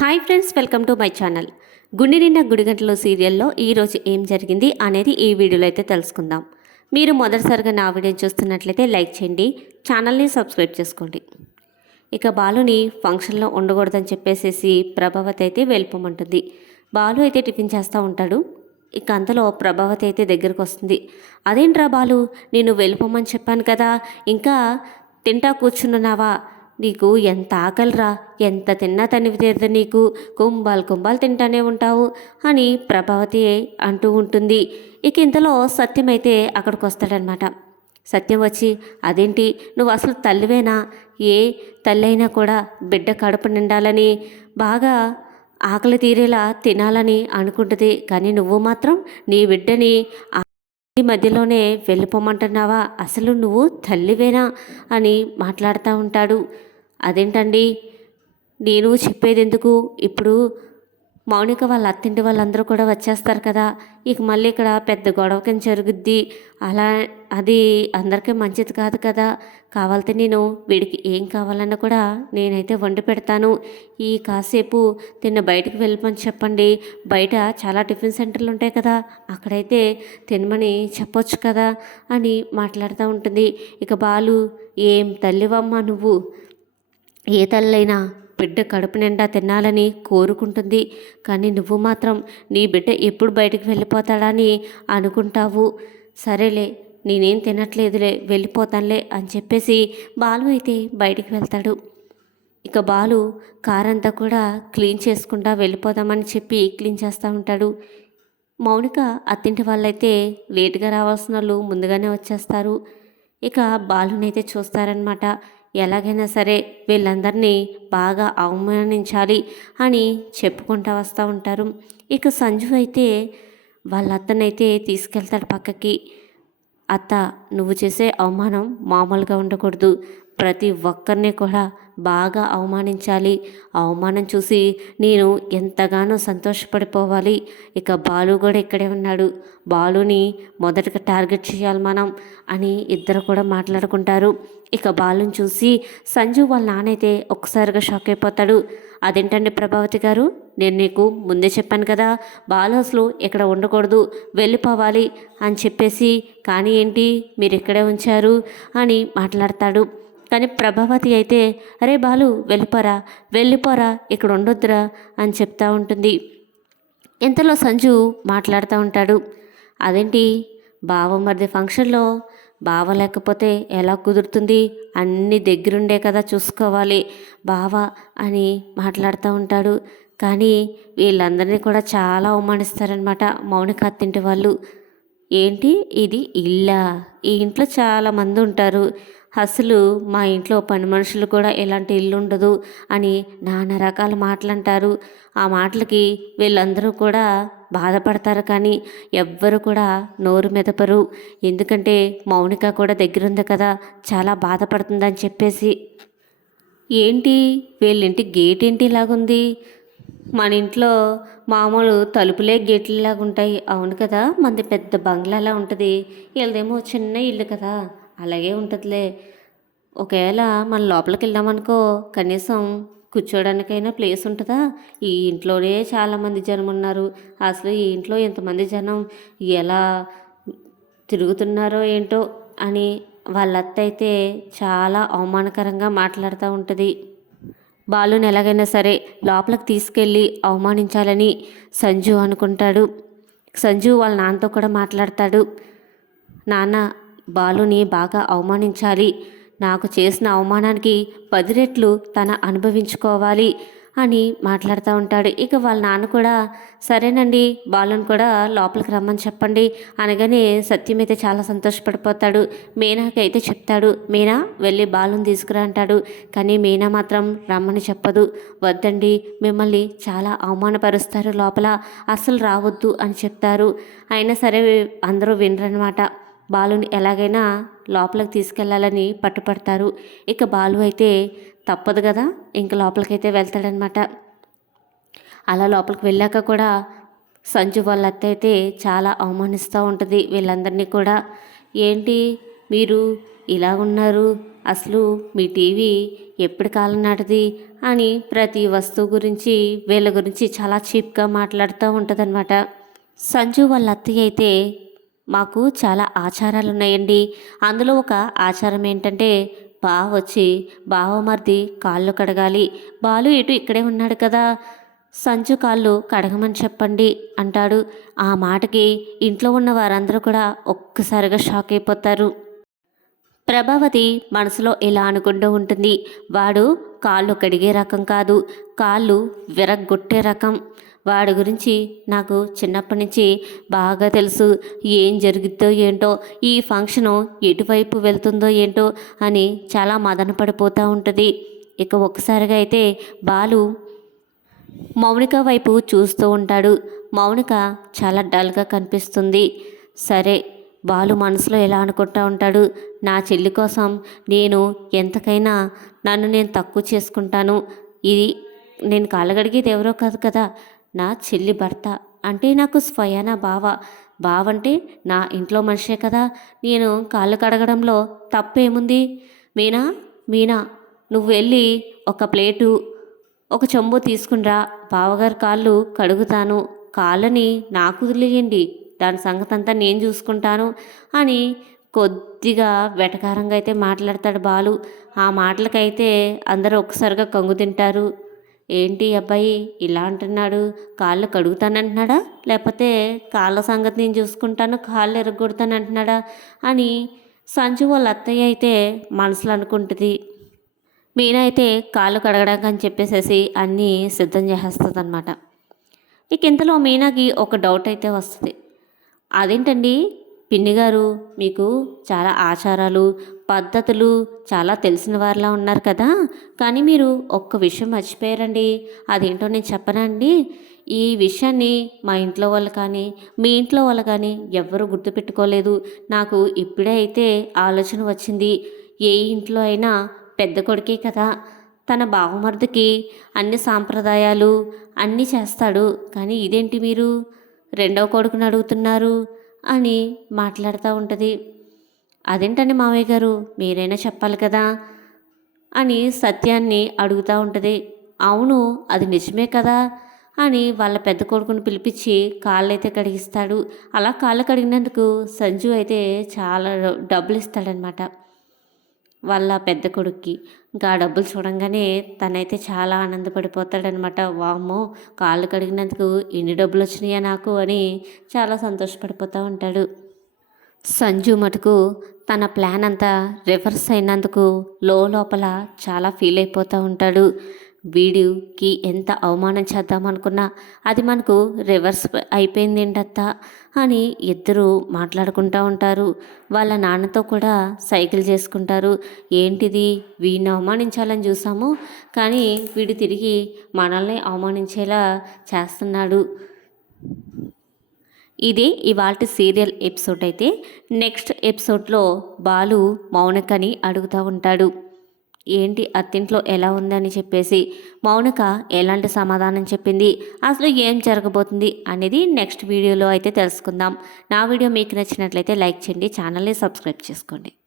Hi friends welcome to my channel గుండె నిండా గుడిగంటలో సీరియల్లో ఈరోజు ఏం జరిగింది అనేది ఈ వీడియోలో అయితే తెలుసుకుందాం. మీరు మొదటిసారిగా నా వీడియో చూస్తున్నట్లయితే లైక్ చేయండి ఛానల్ని సబ్స్క్రైబ్ చేసుకోండి. ఇక బాలుని ఫంక్షన్లో ఉండకూడదని చెప్పేసేసి ప్రభావతి అయితే వెళ్ళిపోమంటుంది. బాలు అయితే టిఫిన్ చేస్తూ ఉంటాడు. ఇక అంతలో ప్రభావతి అయితే దగ్గరకు వస్తుంది. అదేంట్రా బాలు నేను వెళ్ళిపోమని చెప్పాను కదా ఇంకా తింటా కూర్చున్నావా నీకు ఎంత ఆకలిరా? ఎంత తిన్నా తనివి తీరదు నీకు? కుంభాలు కుంభాలు తింటానే ఉంటావు అని ప్రభావతి అంటూ ఉంటుంది. ఇక ఇంతలో సత్యం అయితే అక్కడికి వస్తాడనమాట సత్యం వచ్చి అదేంటి? నువ్వు అసలు తల్లివేనా? ఏ తల్లి అయినా కూడా బిడ్డ కడుపు నిండాలని బాగా ఆకలి తీరేలా తినాలని అనుకుంటుంది. కానీ నువ్వు మాత్రం నీ బిడ్డని ఆ ఈ మధ్యలోనే వెళ్ళిపోమంటున్నావా? అసలు నువ్వు తల్లివేనా? అని మాట్లాడుతూ ఉంటాడు. అదేంటండి? నేను చెప్పేది ఎందుకు ఇప్పుడు మౌనిక వాళ్ళ అత్తింటి వాళ్ళందరూ కూడా వచ్చేస్తారు కదా. ఇక మళ్ళీ ఇక్కడ పెద్ద గొడవ కింద జరుగుద్ది? అలా అది అందరికీ మంచిది కాదు కదా. కావాలంటే నేను వీడికి ఏం కావాలన్నా కూడా నేనైతే వండి పెడతాను. ఈ కాసేపు తిన్న బయటికి వెళ్ళమని చెప్పండి. బయట చాలా టిఫిన్ సెంటర్లు ఉంటాయి కదా. అక్కడైతే తినమని చెప్పొచ్చు కదా అని మాట్లాడుతూ ఉంటుంది. ఇక బాలు ఏం తల్లివమ్మ నువ్వు? ఏ తల్లైనా బిడ్డ కడుపు నిండా తినాలని కోరుకుంటుంది. కానీ నువ్వు మాత్రం నీ బిడ్డ ఎప్పుడు బయటకు వెళ్ళిపోతాడని అనుకుంటావు. సరేలే నేనేం తినట్లేదులే వెళ్ళిపోతానులే అని చెప్పేసి బాలు అయితే బయటికి వెళ్తాడు. ఇక బాలు కారంతా కూడా క్లీన్ చేసుకుంటా వెళ్ళిపోదామని చెప్పి క్లీన్ చేస్తూ ఉంటాడు. మౌనిక అత్తింటి వాళ్ళైతే లేటుగా రావాల్సిన వాళ్ళు ముందుగానే వచ్చేస్తారు. ఇక బాలునైతే చూస్తారనమాట ఎలాగైనా సరే వీళ్ళందరినీ బాగా అవమానించాలి అని చెప్పుకుంటూ వస్తూ ఉంటారు. ఇక సంజు అయితే వాళ్ళ అత్తనైతే తీసుకెళ్తాడు పక్కకి. అత్త నువ్వు చేసే అవమానం మామూలుగా ఉండకూడదు. ప్రతి ఒక్కరిని కూడా బాగా అవమానించాలి. అవమానం చూసి నేను ఎంతగానో సంతోషపడిపోవాలి. ఇక బాలు కూడా ఇక్కడే ఉన్నాడు. బాలుని మొదటగా టార్గెట్ చేయాలి మనం అని ఇద్దరు కూడా మాట్లాడుకుంటారు. ఇక బాలుని చూసి సంజు వాళ్ళ నాన్నైతే ఒక్కసారిగా షాక్ అయిపోతాడు. అదేంటండి ప్రభావతి గారు? నేను నీకు ముందే చెప్పాను కదా బాలు అసలు ఇక్కడ ఉండకూడదు వెళ్ళిపోవాలి అని చెప్పేసి కానీ ఏంటి మీరు ఇక్కడే ఉంచారు అని మాట్లాడతాడు. కానీ ప్రభావతి అయితే అరే బాలు వెళ్ళిపోరా వెళ్ళిపోరా ఇక్కడ ఉండొద్దురా అని చెప్తా ఉంటుంది. ఇంతలో సంజు మాట్లాడుతూ ఉంటాడు. అదేంటి బావమరిది ఫంక్షన్లో బావ లేకపోతే ఎలా కుదురుతుంది? అన్ని దగ్గరుండే కదా చూసుకోవాలి. బావ అని మాట్లాడుతూ ఉంటాడు. కానీ వీళ్ళందరినీ కూడా చాలా అవమానిస్తారనమాట మౌనిక అత్తింటి వాళ్ళు. ఏంటి? ఇది ఇల్లా? ఈ ఇంట్లో చాలా మంది ఉంటారు. అసలు మా ఇంట్లో పని మనుషులు కూడా ఇలాంటి ఇల్లు ఉండదు అని నానా రకాల మాటలు అంటారు ఆ మాటలకి వీళ్ళందరూ కూడా బాధపడతారు కానీ ఎవ్వరు కూడా నోరు మెదపరు. ఎందుకంటే మౌనిక కూడా దగ్గరుంది కదా చాలా బాధపడుతుందని చెప్పేసి. ఏంటి? వీళ్ళింటి గేట్ ఏంటి ఇలాగుంది? మన ఇంట్లో మామూలు తలుపులే గేట్లలాగా ఉంటాయి అవును కదా మనది పెద్ద బంగ్లాలా ఉంటుంది. వీళ్ళదేమో చిన్న ఇల్లు కదా. అలాగే ఉంటుందిలే. ఒకవేళ మన లోపలికి వెళ్ళామనుకో కనీసం కూర్చోడానికైనా ప్లేస్ ఉంటుందా? ఈ ఇంట్లోనే చాలామంది జనం ఉన్నారు అసలు ఈ ఇంట్లో ఇంతమంది జనం? ఎలా తిరుగుతున్నారో ఏంటో? అని వాళ్ళ అత్త అయితే చాలా అవమానకరంగా మాట్లాడుతూ ఉంటుంది. బాలుని ఎలాగైనా సరే లోపలికి తీసుకెళ్ళి అవమానించాలని సంజు అనుకుంటాడు. సంజు వాళ్ళ నాన్నతో కూడా మాట్లాడతాడు. నాన్న బాలుని బాగా అవమానించాలి. నాకు చేసిన అవమానానికి పది రెట్లు తన అనుభవించుకోవాలి అని మాట్లాడుతూ ఉంటాడు. ఇక వాళ్ళ నాన్న కూడా సరేనండి బాలుని కూడా లోపలికి రమ్మని చెప్పండి అనగానే సత్యం అయితే చాలా సంతోషపడిపోతాడు. మీనాకి అయితే చెప్తాడు మీనా వెళ్ళి బాలుని తీసుకురా అంటాడు. కానీ మీనా మాత్రం రమ్మని చెప్పదు. వద్దండి మిమ్మల్ని చాలా అవమానపరుస్తారు లోపల అస్సలు రావద్దు అని చెప్తారు. అయినా సరే అందరూ వినరనమాట బాలుని ఎలాగైనా లోపలికి తీసుకెళ్ళాలని పట్టుపడతారు. ఇక బాలు అయితే తప్పదు కదా ఇంక లోపలికైతే వెళ్తాడనమాట. అలా లోపలికి వెళ్ళాక కూడా సంజు వాళ్ళ అత్త అయితే చాలా అవమానిస్తూ ఉంటుంది వీళ్ళందరినీ కూడా. ఏంటి మీరు ఇలా ఉన్నారు? అసలు మీ టీవీ ఎప్పుడు కాలం నాటిది? అని ప్రతి వస్తువు గురించి వీళ్ళ గురించి చాలా చీప్గా మాట్లాడుతూ ఉంటుందన్నమాట సంజు వాళ్ళ అత్తయ్య అయితే మాకు చాలా ఆచారాలు ఉన్నాయండి అందులో ఒక ఆచారం ఏంటంటే బావ వచ్చి బావమర్ది కాళ్ళు కడగాలి. బాలు ఇటు ఇక్కడే ఉన్నాడు కదా. సంచు కాళ్ళు కడగమని చెప్పండి అంటాడు. ఆ మాటకి ఇంట్లో ఉన్న వారందరూ కూడా ఒక్కసారిగా షాక్ అయిపోతారు. ప్రభావతి మనసులో ఇలా అనుకుంటూ ఉంటుంది. వాడు కాళ్ళు కడిగే రకం కాదు. కాళ్ళు విరగ్గొట్టే రకం. వాడి గురించి నాకు చిన్నప్పటి నుంచి బాగా తెలుసు. ఏం జరుగుద్దో ఏంటో ఈ ఫంక్షను ఎటువైపు వెళ్తుందో ఏంటో అని చాలా మదన పడిపోతూ ఉంటుంది. ఇక ఒక్కసారిగా అయితే బాలు మౌనిక వైపు చూస్తూ ఉంటాడు. మౌనిక చాలా డల్గా కనిపిస్తుంది. సరే బాలు మనసులో ఎలా అనుకుంటా ఉంటాడు? నా చెల్లి కోసం నేను ఎంతకైనా నన్ను నేను తక్కువ చేసుకుంటాను. ఇది నేను కాళ్ళగడిగేది ఎవరో కాదు కదా. నా చెల్లి భర్త అంటే నాకు స్వయాన బావ. బావంటే నా ఇంట్లో మనిషే కదా. నేను కాళ్ళు కడగడంలో తప్పేముంది? మీనా? మీనా నువ్వు వెళ్ళి ఒక ప్లేటు ఒక చెంబు తీసుకునిరా బావగారు కాళ్ళు కడుగుతాను. కాళ్ళని నాకు వదిలేయండి. దాని సంగతంతా నేను చూసుకుంటాను అని కొద్దిగా వెటకారంగా అయితే మాట్లాడతాడు బాలు. ఆ మాటలకైతే అందరూ ఒక్కసారిగా కంగు తింటారు. ఏంటి అబ్బాయి ఇలా అంటున్నాడు? కాళ్ళు కడుగుతానంటున్నాడా? లేకపోతే కాళ్ళ సంగతి నేను చూసుకుంటాను కాళ్ళు ఎరగొడతానంటున్నాడా? అని సంజు వాళ్ళ అత్తయ్య అయితే మనసులో అనుకుంటుంది. మీనా అయితే కాళ్ళు కడగడానికి అని చెప్పేసేసి అన్నీ సిద్ధం చేసేస్తుంది అనమాట ఇక ఇంతలో మీనాకి ఒక డౌట్ అయితే వస్తుంది. అదేంటండి? పిన్ని గారు మీకు చాలా ఆచారాలు పద్ధతులు చాలా తెలిసిన వారిలా ఉన్నారు కదా. కానీ మీరు ఒక్క విషయం మర్చిపోయారండి. అదేంటో నేను చెప్పనండి ఈ విషయాన్ని మా ఇంట్లో వాళ్ళు కానీ మీ ఇంట్లో వాళ్ళు కానీ ఎవ్వరూ గుర్తుపెట్టుకోలేదు. నాకు ఇప్పుడే అయితే ఆలోచన వచ్చింది. ఏ ఇంట్లో అయినా పెద్ద కొడుకే కదా. తన బావమరుదికి అన్ని సాంప్రదాయాలు అన్నీ చేస్తాడు. కానీ ఇదేంటి మీరు? రెండవ కొడుకుని అడుగుతున్నారు అని మాట్లాడుతూ ఉంటుంది. అదేంటండి మావయ్య గారు? మీరైనా చెప్పాలి కదా? అని సత్యాన్ని అడుగుతూ ఉంటుంది. అవును అది నిజమే కదా? అని వాళ్ళ పెద్ద కొడుకుని పిలిపించి కాళ్ళు అయితే కడిగిస్తాడు. అలా కాళ్ళు కడిగినందుకు సంజు అయితే చాలా డబ్బులు ఇస్తాడనమాట వాళ్ళ పెద్ద కొడుక్కి. ఇంకా ఆ డబ్బులు చూడంగానే తనైతే చాలా ఆనందపడిపోతాడనమాట వామ్మో కాళ్ళు కడిగినందుకు ఎన్ని డబ్బులు వచ్చినాయా నాకు అని చాలా సంతోషపడిపోతూ ఉంటాడు. సంజు మటుకు తన ప్లాన్ అంతా రివర్స్ అయినందుకు లో లోపల చాలా ఫీల్ అయిపోతూ ఉంటాడు. వీడికి ఎంత అవమానం చేద్దామనుకున్నా అది మనకు రివర్స్ అయిపోయింది ఏంటత్తా అని ఇద్దరు మాట్లాడుకుంటూ ఉంటారు. వాళ్ళ నాన్నతో కూడా సైకిల్ చేసుకుంటారు. ఏంటిది? వీడిని అవమానించాలని చూసాము. కానీ వీడు తిరిగి మనల్ని అవమానించేలా చేస్తున్నాడు. ఇది ఇవాళ సీరియల్ ఎపిసోడ్ అయితే. నెక్స్ట్ ఎపిసోడ్లో బాలు మౌనికని అడుగుతూ ఉంటాడు. ఏంటి అత్తింట్లో ఎలా ఉందని చెప్పేసి. మౌనిక ఎలాంటి సమాధానం చెప్పింది. అసలు ఏం జరగబోతుంది అనేది నెక్స్ట్ వీడియోలో అయితే తెలుసుకుందాం. నా వీడియో మీకు నచ్చినట్లయితే లైక్ చేయండి ఛానల్ని సబ్స్క్రైబ్ చేసుకోండి.